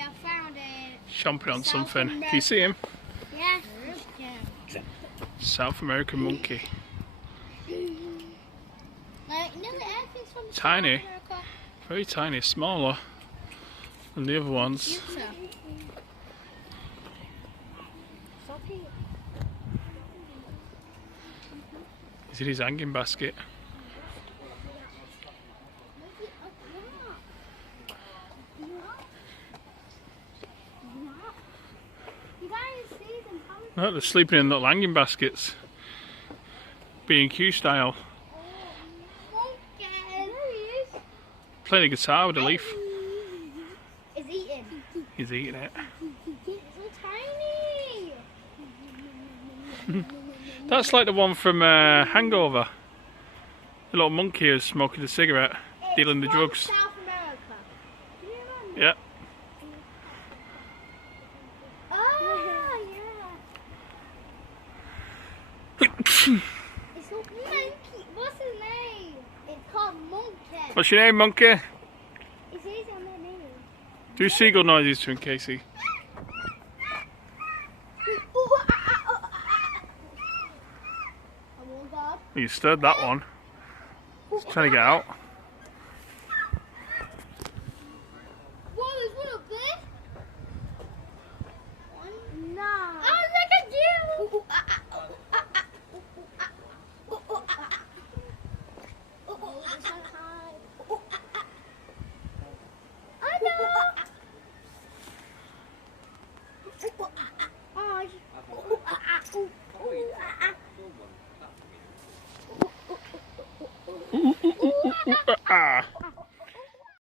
I found it. Chomping on something. Can you see him? Yeah. South American monkey. Like, nearly everything's from Tiny. South America. Very tiny, smaller than the other ones. He's in his hanging basket. No, they're sleeping in little hanging baskets. B&Q style. Playing a guitar with a leaf. He's eating. He's eating it. It's so tiny. That's like the one from Hangover. The little monkey who's smoking a cigarette, dealing the drugs. South America. Do you remember? Yeah. Oh, yeah. It's called Monkey. What's his name? It's called Monkey. What's your name, monkey? It says on my name. Do seagull noises to him, Casey. Oh God. You stirred that one. He's trying to get out. Whoa, there's one up there. One. No. Oh, look at you. I know. Ah.